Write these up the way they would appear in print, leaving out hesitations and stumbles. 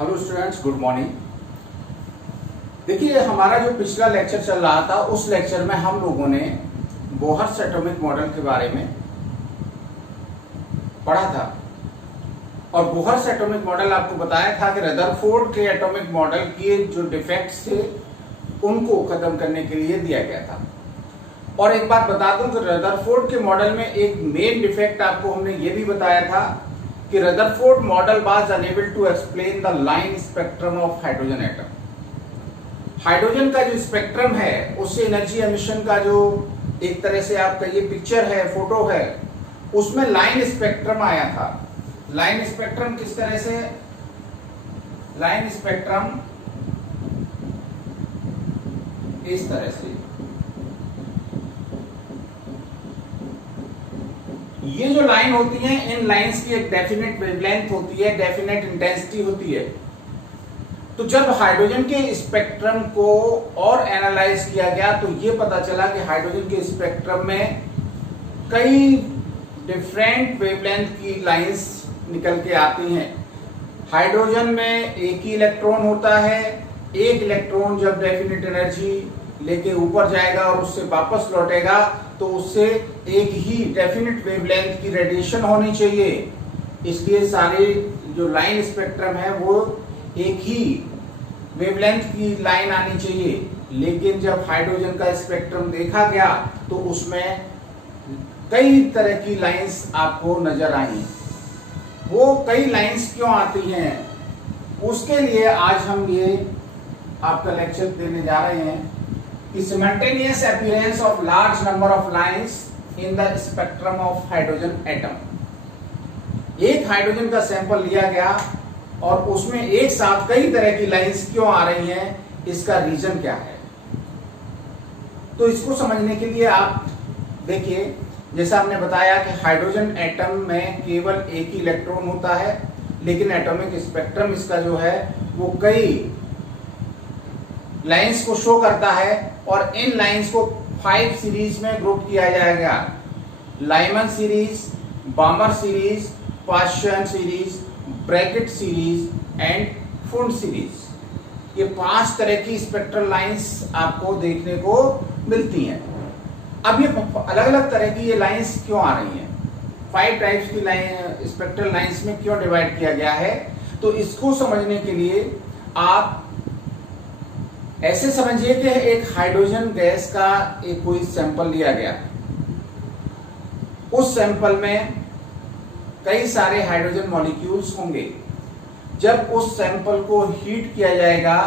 Hello students, good morning. देखिए, हमारा जो पिछला लेक्चर चल रहा था उस लेक्चर में हम लोगों ने बोहर्स एटॉमिक मॉडल के बारे में पढ़ा था और बोहर्स एटॉमिक मॉडल आपको बताया था कि रदरफोर्ड के एटॉमिक मॉडल के जो डिफेक्ट्स थे उनको खत्म करने के लिए दिया गया था। और एक बात बता दूं कि रदरफोर्ड के मॉडल में एक मेन डिफेक्ट आपको हमने ये भी बताया था कि Rutherford model was unable to explain the line spectrum of hydrogen atom. Hydrogen का जो स्पेक्ट्रम है उससे एनर्जी एमिशन का जो एक तरह से आपका ये पिक्चर है, फोटो है, उसमें लाइन स्पेक्ट्रम आया था। लाइन स्पेक्ट्रम किस तरह से? लाइन स्पेक्ट्रम इस तरह से। ये जो लाइन होती है, इन लाइंस की एक डेफिनेट वेवलेंथ होती है, डेफिनेट इंटेंसिटी होती है। तो जब हाइड्रोजन के स्पेक्ट्रम को और एनालाइज किया गया तो ये पता चला कि हाइड्रोजन के स्पेक्ट्रम में कई डिफरेंट वेवलेंथ की लाइंस निकल के आती हैं। हाइड्रोजन में एक ही इलेक्ट्रॉन होता है। एक इलेक्ट्रॉन जब डेफिनेट एनर्जी लेके ऊपर जाएगा और उससे वापस लौटेगा तो उससे एक ही डेफिनेट वेवलेंथ की रेडिएशन होनी चाहिए। इसलिए सारे जो लाइन स्पेक्ट्रम है वो एक ही वेवलेंथ की लाइन आनी चाहिए। लेकिन जब हाइड्रोजन का स्पेक्ट्रम देखा गया तो उसमें कई तरह की लाइंस आपको नजर आई। वो कई लाइंस क्यों आती हैं, उसके लिए आज हम ये आपका लेक्चर देने जा रहे हैं कि simultaneous appearance of large number of lines in the spectrum of hydrogen atom। एक हाइड्रोजन का सैंपल लिया गया और उसमें एक साथ कई तरह की लाइंस क्यों आ रही हैं, इसका रीजन क्या है। तो इसको समझने के लिए आप देखिए, जैसा हमने बताया कि हाइड्रोजन एटम में केवल एक ही इलेक्ट्रॉन होता है, लेकिन एटॉमिक स्पेक्ट्रम इसका जो है वो कई लाइंस को शो करता है और इन लाइंस को 5 सीरीज में ग्रुप किया जाएगा। Lyman series, Balmer series, Paschen series, Brackett series and Pfund series. ये 5 तरह की स्पेक्ट्रल लाइंस आपको देखने को मिलती हैं। अब ये अलग अलग तरह की ये लाइंस क्यों आ रही हैं, 5 टाइप्स की लाइन स्पेक्ट्रल लाइंस में क्यों डिवाइड किया गया है, तो इसको समझने के लिए आप ऐसे समझिए कि एक हाइड्रोजन गैस का एक कोई सैंपल लिया गया। उस सैंपल में कई सारे हाइड्रोजन मॉलिक्यूल्स होंगे। जब उस सैंपल को हीट किया जाएगा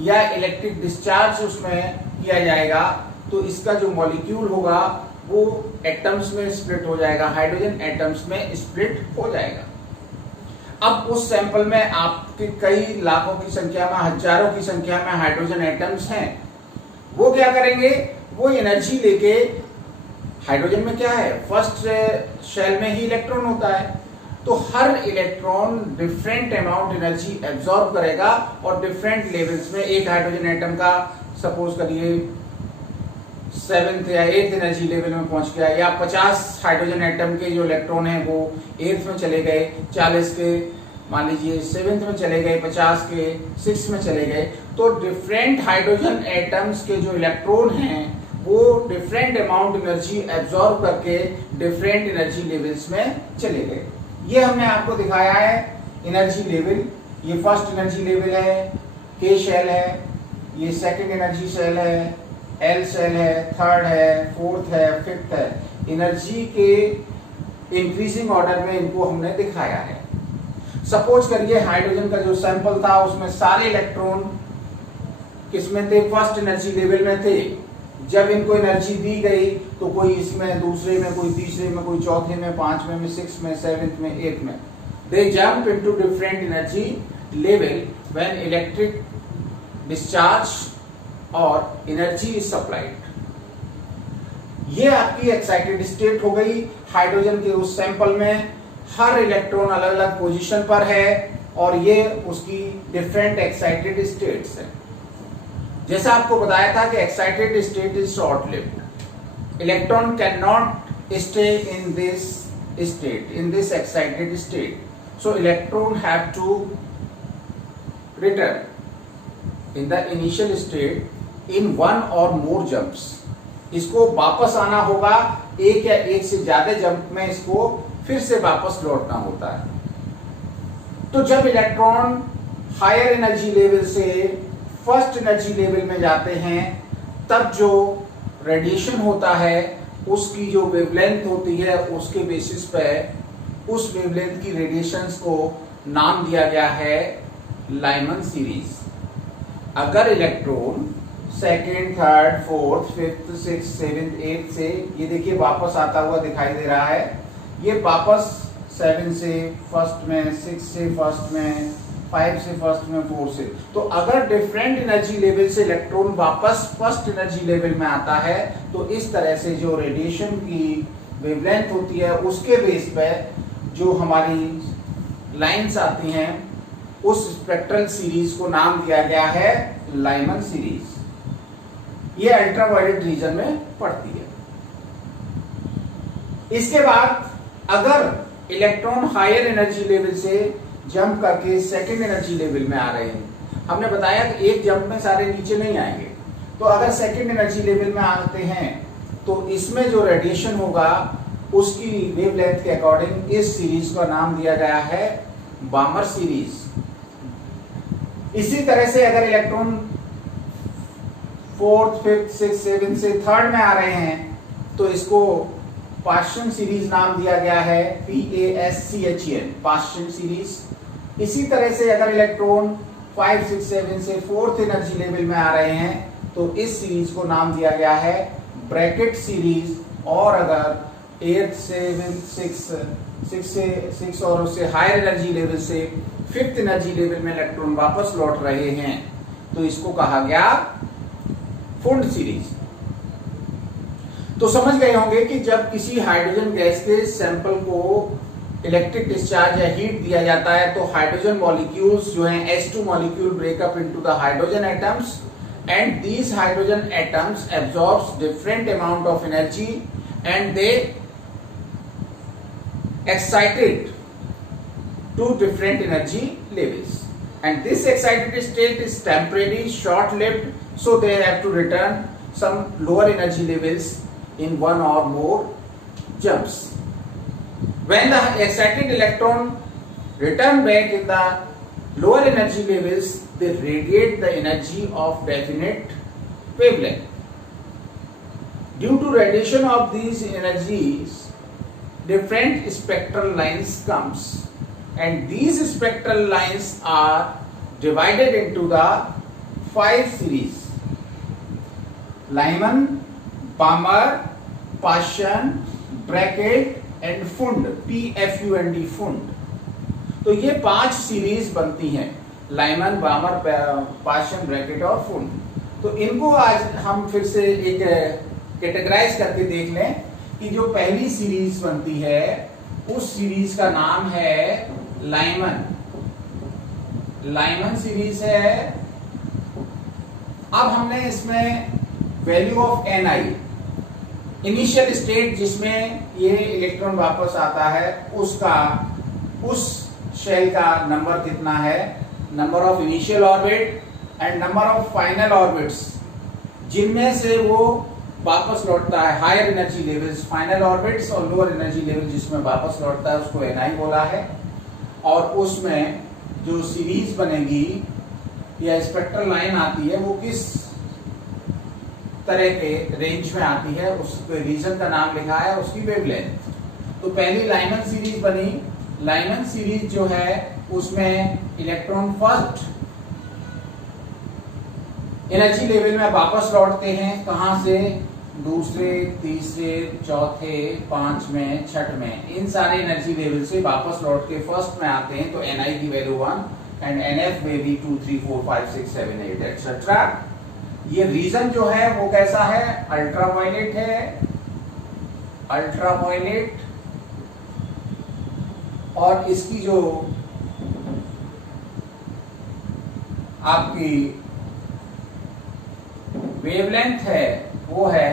या इलेक्ट्रिक डिस्चार्ज उसमें किया जाएगा तो इसका जो मॉलिक्यूल होगा वो एटम्स में स्प्लिट हो जाएगा, हाइड्रोजन एटम्स में स्प्लिट हो जाएगा। अब उस सैंपल में आपके कई लाखों की संख्या में, हजारों की संख्या में हाइड्रोजन एटम्स हैं। वो क्या करेंगे, वो एनर्जी लेके, हाइड्रोजन में क्या है, फर्स्ट शेल में ही इलेक्ट्रॉन होता है, तो हर electron different amount energy absorb करेगा और डिफरेंट लेवल्स में, एक हाइड्रोजन एटम का सपोज करिए 7th या 8th एनर्जी लेवल में पहुंच गया, या 50 हाइड्रोजन एटम के जो इलेक्ट्रॉन हैं वो 8th में चले गए, 40 के मान लीजिए 7th में चले गए, 50 के 6th में चले गए। तो डिफरेंट हाइड्रोजन एटम्स के जो इलेक्ट्रॉन हैं वो डिफरेंट अमाउंट एनर्जी एब्जॉर्ब करके डिफरेंट एनर्जी लेवल्स में चले गए। ये हमने आपको दिखाया है एनर्जी लेवल। ये फर्स्ट एनर्जी लेवल है, के शेल है, ये सेकेंड एनर्जी शेल है, एल सेल है, थर्ड है, फोर्थ है, फिफ्थ है। एनर्जी के इंक्रीजिंग ऑर्डर में इनको हमने दिखाया है। सपोज करिए हाइड्रोजन का जो सैंपल था उसमें सारे इलेक्ट्रॉन किसमें थे, फर्स्ट एनर्जी लेवल में थे। जब इनको एनर्जी दी गई तो कोई इसमें, दूसरे में, कोई तीसरे में, कोई चौथे में, 5वें में, 6th में, 7th में, 8th में। They jump into different energy level when electric discharge और एनर्जी इज सप्लाइड। ये आपकी एक्साइटेड स्टेट हो गई। हाइड्रोजन के उस सैंपल में हर इलेक्ट्रॉन अलग अलग पोजीशन पर है और ये उसकी डिफरेंट एक्साइटेड स्टेट्स है। जैसा आपको बताया था कि excited state is short lived. Electron can not stay in this state, in this excited state. So electron have to return in the initial state in one और मोर जंप्स। इसको वापस आना होगा एक या एक से ज्यादा जंप में, इसको फिर से वापस लौटना होता है। तो जब इलेक्ट्रॉन हायर एनर्जी लेवल से फर्स्ट एनर्जी लेवल में जाते हैं, तब जो रेडिएशन होता है उसकी जो वेवलेंथ होती है उसके बेसिस पे उस वेवलेंथ की रेडिएशंस को नाम दिया गया है लाइमन सीरीज। अगर electron second, third, fourth, fifth, six, seventh, eighth से ये देखिए वापस आता हुआ दिखाई दे रहा है, ये वापस 7 से फर्स्ट में, 6 से फर्स्ट में, 5 से फर्स्ट में, 4 से। तो अगर डिफरेंट एनर्जी लेवल से इलेक्ट्रॉन वापस फर्स्ट एनर्जी लेवल में आता है तो इस तरह से जो रेडिएशन की वेवलेंथ होती है उसके बेस पे जो हमारी लाइंस आती हैं उस स्पेक्ट्रल सीरीज को नाम दिया गया है लाइमन सीरीज। ये अल्ट्रावायलेट रीजन में पड़ती है। इसके बाद अगर इलेक्ट्रॉन हायर एनर्जी लेवल से जंप करके सेकेंड एनर्जी लेवल में आ रहे हैं, हमने बताया कि एक जंप में सारे नीचे नहीं आएंगे, तो अगर सेकेंड एनर्जी लेवल में आते हैं तो इसमें जो रेडिएशन होगा उसकी वेवलेंथ के अकॉर्डिंग इस सीरीज का नाम दिया गया है बामर सीरीज। इसी तरह से अगर electron fourth, fifth, six, seven से थर्ड में आ रहे हैं तो इसको पाश्चन सीरीज नाम दिया गया है PASCHEN, पाश्चन सीरीज। इसी तरह से अगर इलेक्ट्रॉन 5, 6, 7 से फोर्थ एनर्जी लेवल में आ रहे हैं तो इस सीरीज को नाम दिया गया है ब्रैकेट सीरीज। और अगर 8, 7, 6 और उससे हायर एनर्जी लेवल से फिफ्थ एनर्जी लेवल में इलेक्ट्रॉन वापस लौट रहे हैं तो इसको कहा गया फुंड सीरीज। तो समझ गए होंगे कि जब किसी हाइड्रोजन गैस के सैंपल को इलेक्ट्रिक डिस्चार्ज या हीट दिया जाता है तो हाइड्रोजन मॉलिक्यूल्स जो हैं H2 molecule breakup into the hydrogen atoms and these hydrogen atoms absorbs different amount of energy and they excited to different energy levels, and this excited state is temporary, short lived, so they have to return some lower energy levels in one or more jumps. When the excited electron return back in the lower energy levels, they radiate the energy of definite wavelength. Due to radiation of these energies, different spectral lines comes, and these spectral lines are divided into the 5 series: Lyman, Balmer, Paschen, Brackett and Fund, PFUND, Fund। तो ये 5 series बनती हैं, Lyman, बामर, Paschen, bracket और फुंड। तो इनको आज हम फिर से एक कैटेगराइज करके देख लें कि जो पहली सीरीज बनती है उस सीरीज का नाम है लाइमन। लाइमन सीरीज है। अब हमने इसमें value of Ni, initial state जिसमें ये इलेक्ट्रॉन वापस आता है उसका, उस शेल का नंबर कितना है, number of initial orbit and number of final orbits जिनमें से वो वापस लौटता है, higher energy levels final orbits और लोअर एनर्जी लेवल जिसमें वापस लौटता है उसको Ni बोला है। और उसमें जो सीरीज बनेगी या स्पेक्ट्रल लाइन आती है वो किस तरह के रेंज में आती है, उस रीजन का नाम लिखा है, उसकी वेवलेंथ। तो पहली लाइमन सीरीज बनी। लाइमन सीरीज जो है उसमें इलेक्ट्रॉन फर्स्ट एनर्जी लेवल में वापस लौटते हैं, कहां से, दूसरे, तीसरे, चौथे, पांचवें, छठवें, इन सारे एनर्जी लेवल से वापस लौट के फर्स्ट में आते हैं। तो Ni की वैल्यू 1 एंड NF में भी 2, 3, 4, 5, 6, 7, 8 एक्सेट्रा। ये रीजन जो है वो कैसा है, अल्ट्रावायलेट है, अल्ट्रावायलेट। और इसकी जो आपकी वेवलेंथ है वो है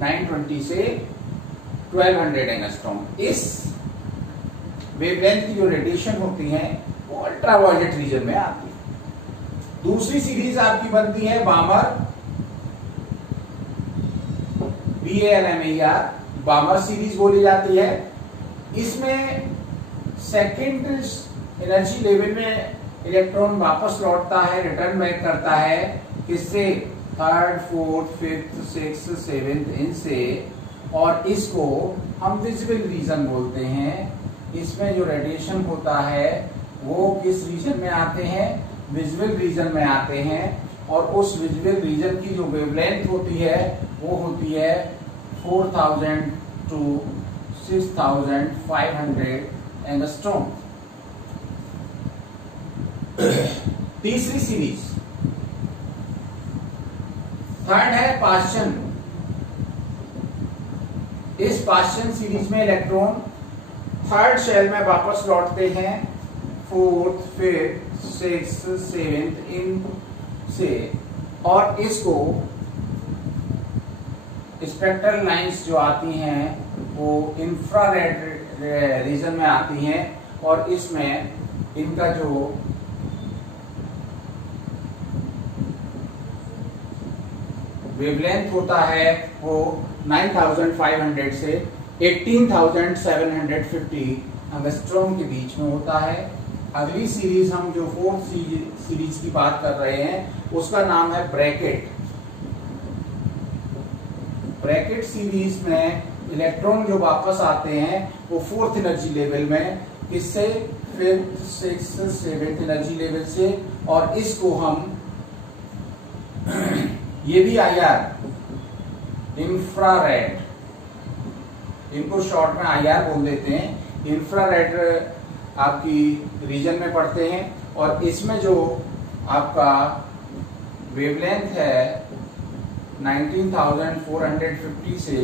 920 से 1200 एंगस्ट्रॉम। इस वेवलेंथ की जो रेडिएशन होती है वो अल्ट्रावायलेट रीजन में आती है। दूसरी सीरीज आपकी बनती है बामर, BALMER, बामर सीरीज बोली जाती है। इसमें सेकेंड एनर्जी लेवल में इलेक्ट्रॉन वापस लौटता है, रिटर्न बैक करता है, किससे? Third, fourth, fifth, sixth, seventh, इनसे। और इसको हम विजिबल रीजन बोलते हैं। इसमें जो रेडिएशन होता है वो किस रीजन में आते हैं? विजुअल रीजन में आते हैं। और उस विजुअल रीजन की जो वेवलेंथ होती है वो होती है 4000 to 6500 एंगस्ट्रॉम। तीसरी सीरीज, थर्ड है पाश्चन। इस पाश्चन सीरीज में इलेक्ट्रॉन थर्ड शेल में वापस लौटते हैं, फोर्थ, फिफ्थ, सिक्स्थ, सेवेंथ इन से। और इसको स्पेक्ट्रल लाइंस जो आती हैं वो इंफ्रारेड रीजन में आती हैं। और इसमें इनका जो वेवलेंथ होता है वो 9500 से 18750 एंगस्ट्रॉम के बीच में होता है। अगली सीरीज हम जो फोर्थ सीरीज की बात कर रहे हैं उसका नाम है ब्रैकेट। ब्रैकेट सीरीज में इलेक्ट्रॉन जो वापस आते हैं वो फोर्थ एनर्जी लेवल में, किससे? Fifth, sixth, seventh energy level से। और इसको हम ये भी IR, इंफ्रारेड, इनको शॉर्ट में IR बोल देते हैं। इंफ्रारेड आपकी रीजन में पड़ते हैं। और इसमें जो आपका वेवलेंथ है 19450 से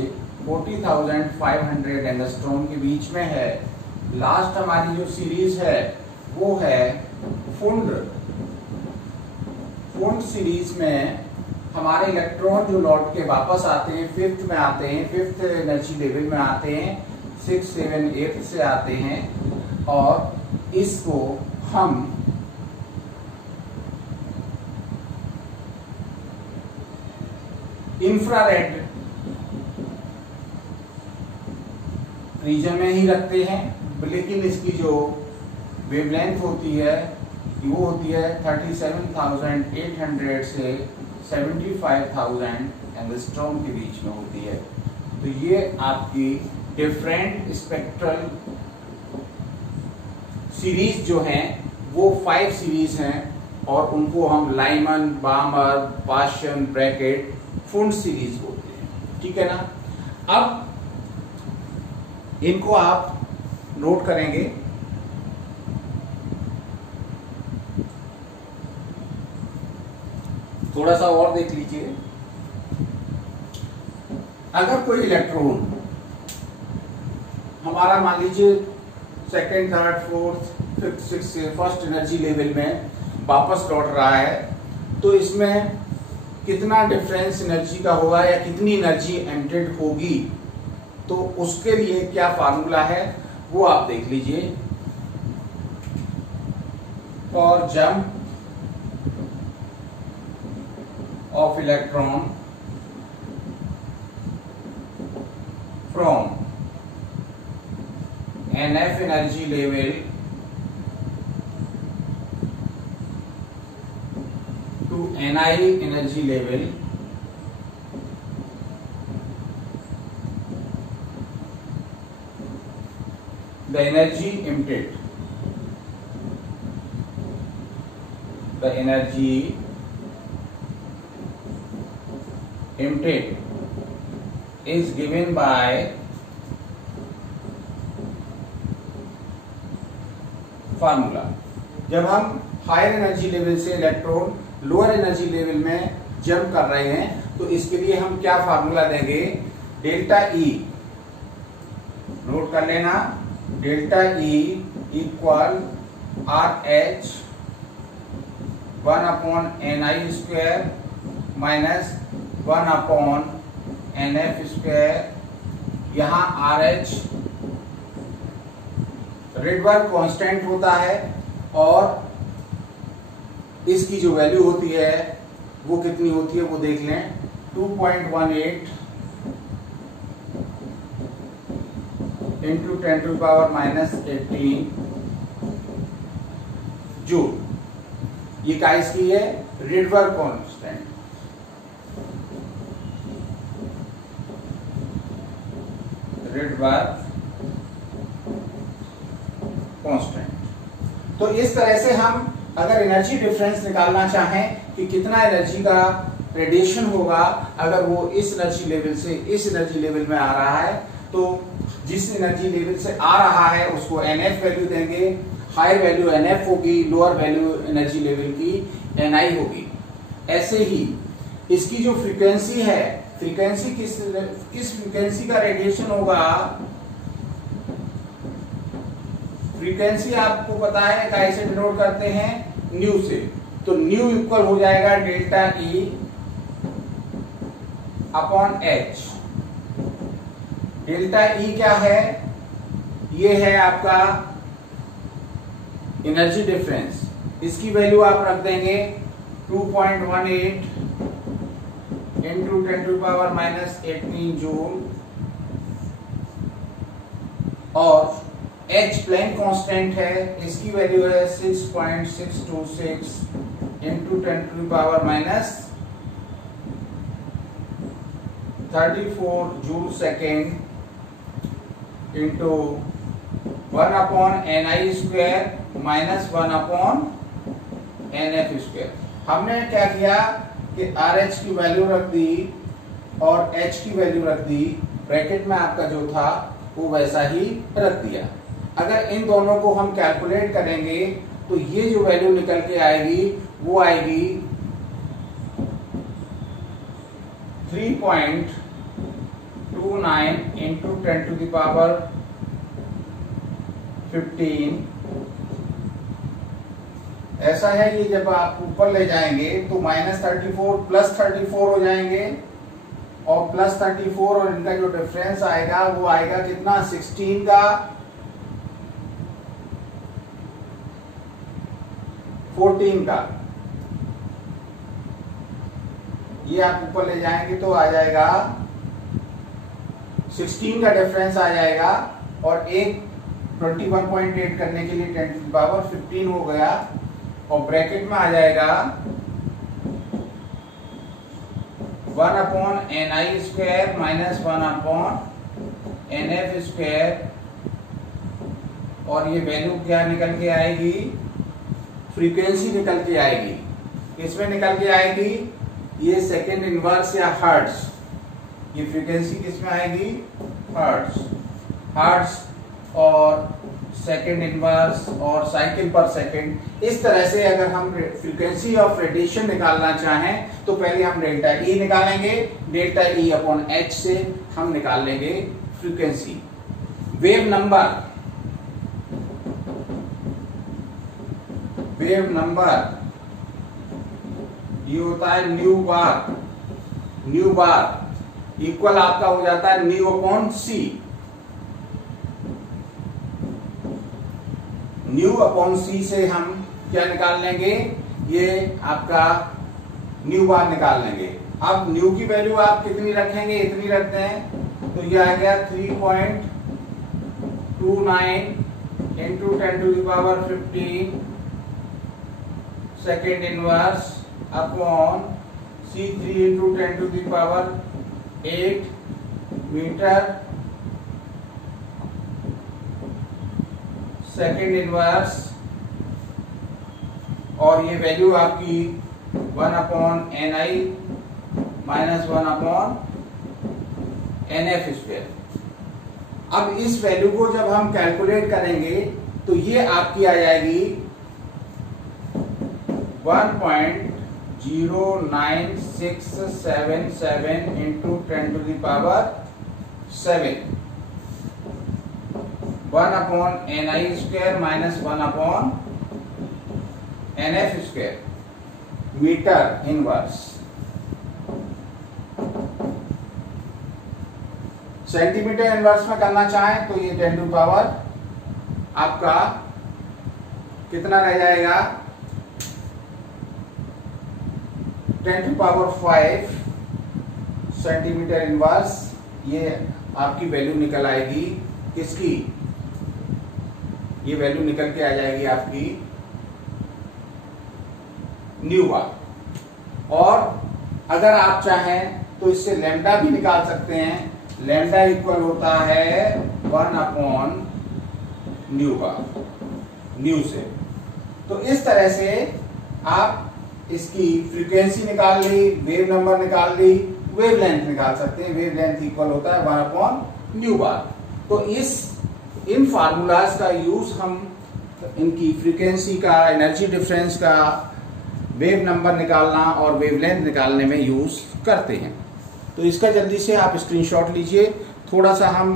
40500 एंगस्ट्रॉम के बीच में है। लास्ट हमारी जो सीरीज है वो है फुंड। फुंड सीरीज में हमारे इलेक्ट्रॉन जो लौट के वापस आते हैं, फिफ्थ में आते हैं, फिफ्थ एनर्जी लेवल में आते हैं, 6, 7, 8 से आते हैं। और इसको हम इंफ्रारेड रीजन में ही रखते हैं। लेकिन इसकी जो वेवलेंथ होती है वो होती है 37800 से 75000 एंगस्ट्रॉम के बीच में होती है। तो ये आपकी डिफरेंट स्पेक्ट्रल सीरीज जो हैं वो 5 सीरीज हैं। और उनको हम लाइमन, बामर, पाश्चन, ब्रैकेट, फुंड सीरीज बोलते हैं। ठीक है ना? अब इनको आप नोट करेंगे। थोड़ा सा और देख लीजिए। अगर कोई इलेक्ट्रॉन हमारा मान लीजिए second, third, fourth, fifth, sixth से फर्स्ट एनर्जी लेवल में वापस लौट रहा है, तो इसमें कितना डिफरेंस एनर्जी का होगा या कितनी एनर्जी एमिटेड होगी, तो उसके लिए क्या फार्मूला है वो आप देख लीजिए। For jump of electron from NF energy level to NI energy level, the energy emitted, the energy emitted is given by formula. जब हम हायर एनर्जी लेवल से इलेक्ट्रॉन लोअर एनर्जी लेवल में जंप कर रहे हैं तो इसके लिए हम क्या फार्मूला देंगे? डेल्टा E, नोट कर लेना, delta E equal RH 1/NI square minus 1/NF square. यहाँ RH रिडबर्ग कांस्टेंट होता है और इसकी जो वैल्यू होती है वो कितनी होती है वो देख लें, 2.18 इंटू 10⁻⁻18 जूल। ये क्या इसकी है? Rydberg constant. Rydberg constant. तो इस तरह से हम अगर एनर्जी डिफरेंस निकालना चाहें कि कितना एनर्जी का रेडिएशन होगा अगर वो इस एनर्जी लेवल से इस एनर्जी लेवल में आ रहा है, तो जिस एनर्जी लेवल से आ रहा है उसको NF वैल्यू देंगे, हायर वैल्यू NF होगी, लोअर वैल्यू एनर्जी लेवल की NI होगी। ऐसे ही इसकी जो फ्रीक्वेंसी है, फ्रीक्वेंसी किस फ्रीक्वेंसी का रेडिएशन होगा, फ्रीक्वेंसी आपको पता है कैसे डिनोट करते हैं, न्यू से। तो न्यू इक्वल हो जाएगा delta E upon H। Delta E क्या है? ये है आपका एनर्जी डिफरेंस। इसकी वैल्यू आप रख देंगे 2.18 इंटू 10⁻⁻18 जूल, और H प्लैंक कांस्टेंट है, इसकी वैल्यू है 6.626 into 10⁻34 joule second into 1/NI square minus 1/NF square. हमने क्या किया कि RH की वैल्यू रख दी और H की वैल्यू रख दी, ब्रैकेट में आपका जो था वो वैसा ही रख दिया। अगर इन दोनों को हम कैलकुलेट करेंगे तो ये जो वैल्यू निकल के आएगी वो आएगी 3.29 इंटू 10⁻15। ऐसा है कि जब आप ऊपर ले जाएंगे तो -34 +34 हो जाएंगे, और +34 और इनका जो डिफरेंस आएगा वो आएगा कितना, 16 का 14 का। ये आप ऊपर ले जाएंगे तो आ जाएगा 16 का डिफरेंस आ जाएगा, और एक 21.8 करने के लिए 10⁻15 हो गया, और ब्रैकेट में आ जाएगा 1/NI square minus 1/NF square, और ये वैल्यू क्या निकल के आएगी, फ्रीक्वेंसी निकल के आएगी। किसमें निकल के आएगी, ये सेकेंड इनवर्स या हर्ट्ज। ये फ्रीक्वेंसी किसमें आएगी, हर्ट्ज। हर्ट्ज और सेकेंड इनवर्स और साइकिल पर सेकेंड। इस तरह से अगर हम फ्रीक्वेंसी ऑफ रेडिएशन निकालना चाहें तो पहले हम डेल्टा E निकालेंगे, डेल्टा E अपॉन H से हम निकाल लेंगे फ्रीक्वेंसी। वेव नंबर ये होता है न्यू बार इक्वल आपका हो जाता है new upon C। New upon C से हम क्या निकाल लेंगे, ये आपका न्यू बार निकाल लेंगे। अब न्यू की वैल्यू आप कितनी रखेंगे, इतनी रखते हैं, तो ये आ गया 3.29 इंटू 10⁻15 सेकेंड इनवर्स अपॉन C3 into 10⁸ metre second inverse, और ये वैल्यू आपकी 1/NI माइनस 1/NF स्क्वायर। अब इस वैल्यू को जब हम कैलकुलेट करेंगे तो ये आपकी आ जाएगी 1.0967 into 10⁻7 1/NI square minus 1/NF square metre inverse. Centimetre inverse में करना चाहें तो ये 10⁻, आपका कितना रह जाएगा 10⁵ सेंटीमीटर इनवर्स, ये आपकी वैल्यू निकल आएगी किसकी, ये वैल्यू निकल के आ जाएगी आपकी न्यू बार। और अगर आप चाहें तो इससे लैम्डा भी निकाल सकते हैं, लैम्डा इक्वल होता है 1/न्यू बार, न्यू से। तो इस तरह से आप इसकी फ्रीक्वेंसी निकाल ली, वेव नंबर निकाल ली, वेवलेंथ निकाल सकते हैं। वेवलेंथ इक्वल होता है 1/न्यू बार। तो इन फार्मूलाज का यूज हम इनकी फ्रीक्वेंसी का, एनर्जी डिफरेंस का, वेव नंबर निकालना और वेवलेंथ निकालने में यूज करते हैं। तो इसका जल्दी से आप स्क्रीनशॉट लीजिए। थोड़ा सा हम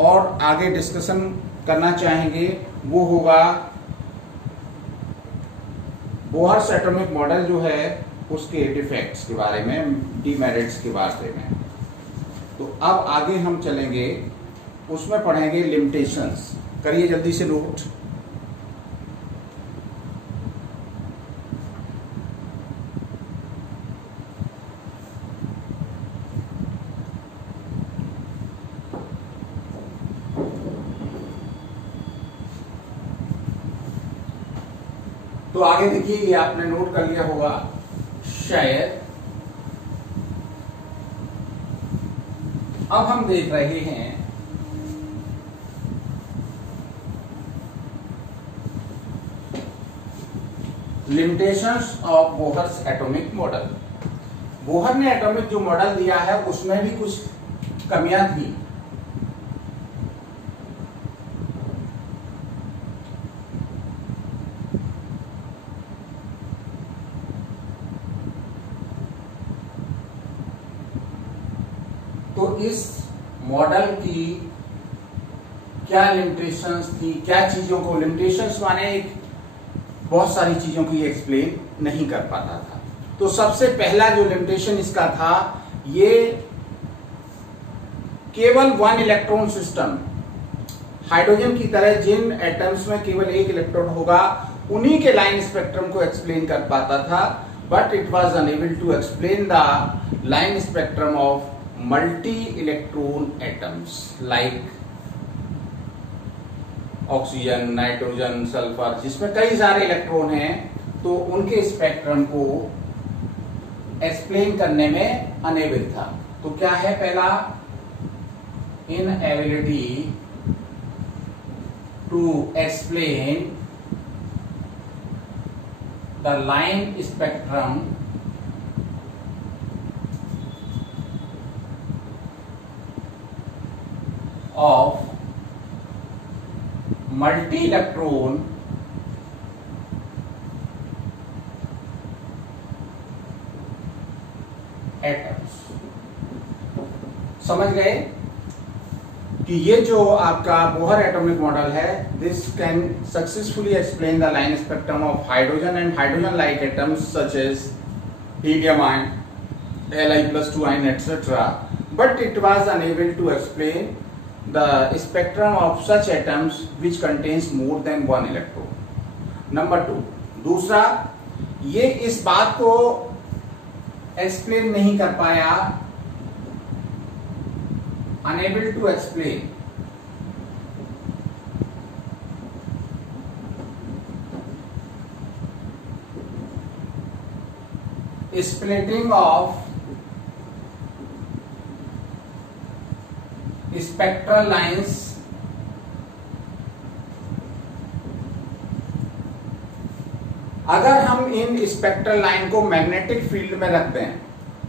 और आगे डिस्कशन करना चाहेंगे, वो होगा बोहर्स एटॉमिक मॉडल जो है उसके डिफेक्ट्स के बारे में, डीमेरिट्स के बारे में। तो अब आगे हम चलेंगे, उसमें पढ़ेंगे लिमिटेशंस। करिए जल्दी से नोट। तो आगे देखिए, ये आपने नोट कर लिया होगा शायद। अब हम देख रहे हैं limitations of Bohr's atomic model. Bohr ने एटॉमिक जो मॉडल दिया है उसमें भी कुछ कमियां थी। तो इस मॉडल की क्या लिमिटेशंस थी, क्या चीजों को, लिमिटेशंस माने एक बहुत सारी चीजों को ये एक्सप्लेन नहीं कर पाता था। तो सबसे पहला जो लिमिटेशन इसका था, ये केवल 1 इलेक्ट्रॉन सिस्टम, हाइड्रोजन की तरह जिन एटम्स में केवल एक इलेक्ट्रॉन होगा उन्हीं के लाइन स्पेक्ट्रम को एक्सप्लेन कर पाता था। But it was unable to explain the line spectrum of multi electron atoms like oxygen, nitrogen, sulphur, जिसमें कई सारे इलेक्ट्रॉन हैं, तो उनके स्पेक्ट्रम को एक्सप्लेन करने में अनेबल था। तो क्या है पहला, inability to explain the line spectrum of multi electron atoms. समझ गए कि ये जो आपका बोहर एटॉमिक मॉडल है, this can successfully explain the line spectrum of hydrogen and hydrogen like atoms such as helium ion, Li+2 ion, etc. But it was unable to explain the spectrum of such atoms which contains more than 1 electron. Number 2, दूसरा, ये इस बात को explain नहीं कर पाया, unable to explain splitting of spectral lines अगर हम इन स्पेक्ट्रल लाइन को मैग्नेटिक फील्ड में रख दें,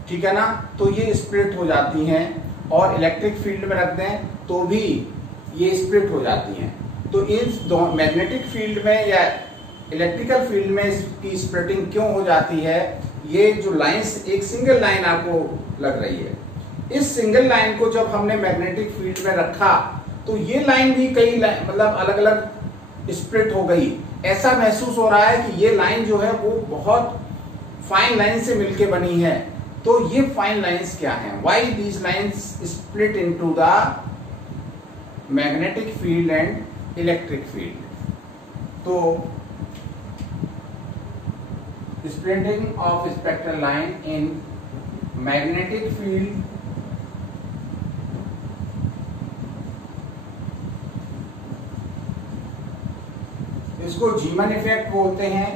ठीक है ना, तो ये स्प्लिट हो जाती हैं, और इलेक्ट्रिक फील्ड में रख दें तो भी ये स्प्लिट हो जाती हैं। तो इन मैग्नेटिक फील्ड में या इलेक्ट्रिकल फील्ड में इसकी स्प्लिटिंग क्यों हो जाती है? ये जो लाइंस, एक सिंगल लाइन आपको लग रही है, इस सिंगल लाइन को जब हमने मैग्नेटिक फील्ड में रखा तो ये लाइन भी कई मतलब अलग अलग स्प्लिट हो गई। ऐसा महसूस हो रहा है कि ये लाइन जो है वो बहुत फाइन लाइन से मिलके बनी है। तो ये फाइन लाइंस क्या हैं? Why these lines split into the magnetic field and electric field? तो splitting of spectral line in magnetic field इसको जीमन इफेक्ट बोलते हैं,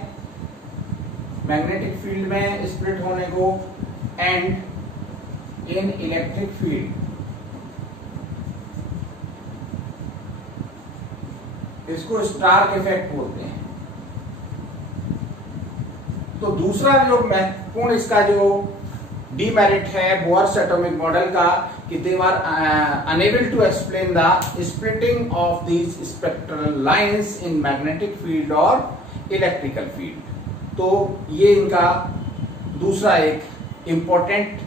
मैग्नेटिक फील्ड में स्प्लिट होने को, एंड इन इलेक्ट्रिक फील्ड इसको स्टार्क इफेक्ट बोलते हैं। तो दूसरा जो महत्वपूर्ण इसका जो डीमेरिट है बोहर्स एटॉमिक मॉडल का कि they are unable to explain the splitting of these spectral lines in magnetic field और इलेक्ट्रिकल फील्ड। तो ये इनका दूसरा एक इंपॉर्टेंट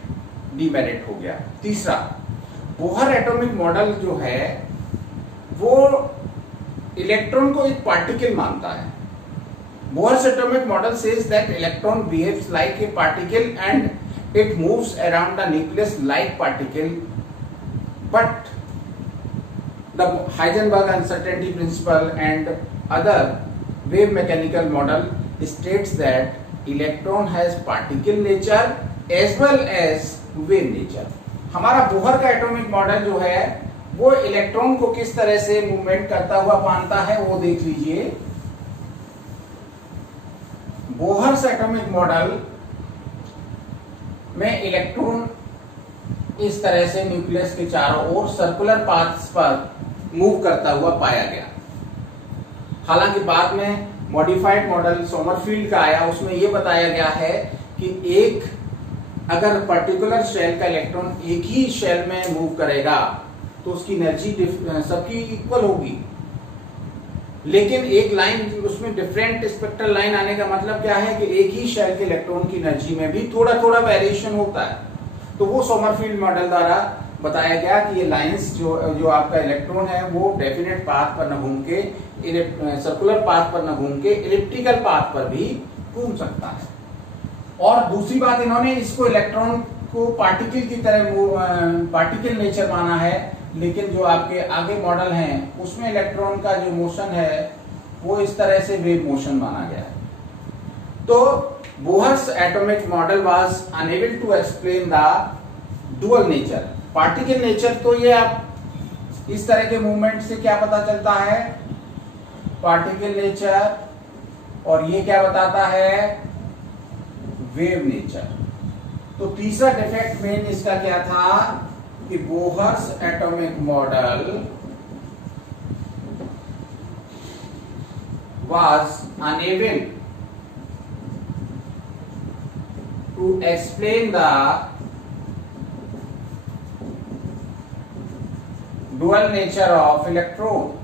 डीमेरिट हो गया। तीसरा, बोहर एटॉमिक मॉडल जो है वो इलेक्ट्रॉन को एक पार्टिकल मानता है। Bohr's atomic model says that electron behaves like a particle and it moves around the nucleus like particle, but the Heisenberg uncertainty principle and other wave mechanical model states that electron has particle nature as well as wave nature। हमारा Bohr का atomic model जो है वो electron को किस तरह से movement करता हुआ मानता है वो देख लीजिए। बोहर्स एटॉमिक मॉडल में इलेक्ट्रॉन इस तरह से न्यूक्लियस के चारों ओर सर्कुलर पाथ्स पर मूव करता हुआ पाया गया। हालांकि बाद में मॉडिफाइड मॉडल सोमरफील्ड का आया, उसमें यह बताया गया है कि एक अगर पर्टिकुलर शेल का इलेक्ट्रॉन एक ही शेल में मूव करेगा तो उसकी एनर्जी सबकी इक्वल होगी, लेकिन एक लाइन उसमें डिफरेंट स्पेक्ट्रल लाइन आने का मतलब क्या है कि एक ही शेल के इलेक्ट्रॉन की एनर्जी में भी थोड़ा थोड़ा वेरिएशन होता है। तो वो सोमरफील्ड मॉडल द्वारा बताया गया कि ये लाइंस जो आपका इलेक्ट्रॉन है वो डेफिनेट पाथ पर न घूम के सर्कुलर पाथ पर न घूम के इलिप्टिकल पाथ पर भी घूम सकता है। और दूसरी बात, इन्होंने इसको इलेक्ट्रॉन को पार्टिकल की तरह पार्टिकल नेचर माना है, लेकिन जो आपके आगे मॉडल हैं उसमें इलेक्ट्रॉन का जो मोशन है वो इस तरह से वेव मोशन माना गया है। तो Bohr's atomic model was unable to explain the dual nature, particle nature. तो ये आप इस तरह के मूवमेंट से क्या पता चलता है, पार्टिकल नेचर, और ये क्या बताता है, वेव नेचर। तो तीसरा डिफेक्ट मेन इसका क्या था कि Bohr's atomic model was unable to explain the dual nature of electron।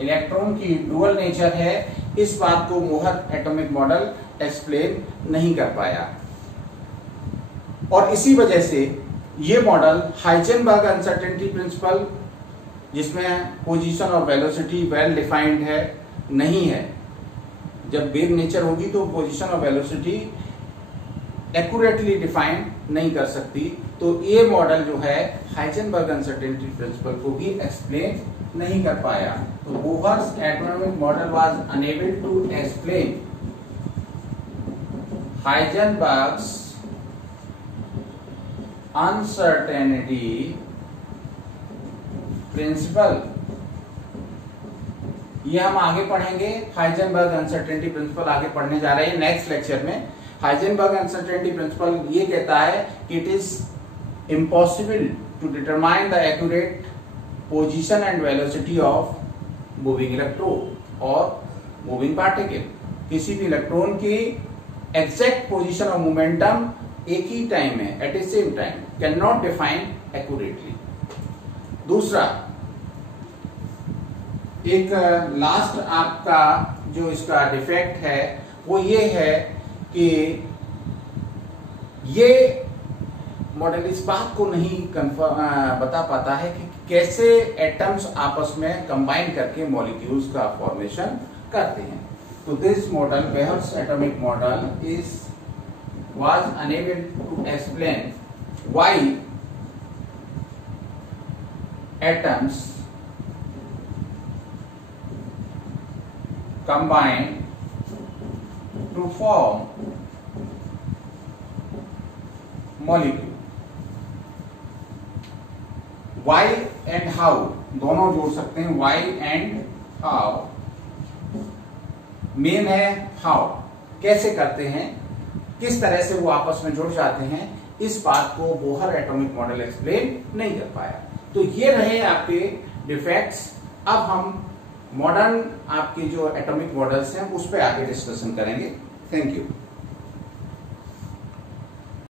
Electron की डुअल नेचर है, इस बात को बोहर एटॉमिक मॉडल एक्सप्लेन नहीं कर पाया, और इसी वजह से ये मॉडल हाइजेनबर्ग अनसर्टेनिटी प्रिंसिपल, जिसमें पोजीशन और वेलोसिटी वेल डिफाइंड है, नहीं है। जब वेव नेचर होगी तो पोजीशन और वेलोसिटी एक्यूरेटली डिफाइन नहीं कर सकती। तो ये मॉडल जो है हाइजेनबर्ग अनसर्टेनिटी प्रिंसिपल को भी एक्सप्लेन नहीं कर पाया। तो Bohr's atomic model was unable to explain Heisenberg's uncertainty principle. ये हम आगे पढ़ेंगे, हाइजेनबर्ग अनसर्टेनिटी प्रिंसिपल आगे पढ़ने जा रहे हैं नेक्स्ट लेक्चर में। हाइजेनबर्ग अनसर्टेनिटी प्रिंसिपल ये कहता है कि it is impossible to determine the accurate position and velocity of moving electron और मूविंग पार्टिकल। किसी भी इलेक्ट्रॉन की एग्जैक्ट पोजीशन और मोमेंटम एक ही टाइम में at a same time can not define accurately. दूसरा, एक लास्ट आपका जो इसका डिफेक्ट है वो ये है कि ये मॉडल इस बात को नहीं बता पाता है कि कैसे एटम्स आपस में कंबाइन करके मॉलिक्यूल्स का फॉर्मेशन करते हैं। तो this model, Bohr's atomic model, was unable to explain why atoms combine to form molecule. Why and how दोनों जोड़ सकते हैं. Why and how. मेन है how, कैसे करते हैं, किस तरह से वो आपस में जुड़ जाते हैं, इस बात को बोहर एटॉमिक मॉडल एक्सप्लेन नहीं कर पाया. तो ये रहे आपके डिफेक्ट्स. अब हम मॉडर्न आपके जो एटॉमिक मॉडल्स हैं उस पर आगे डिस्कशन करेंगे. Thank you.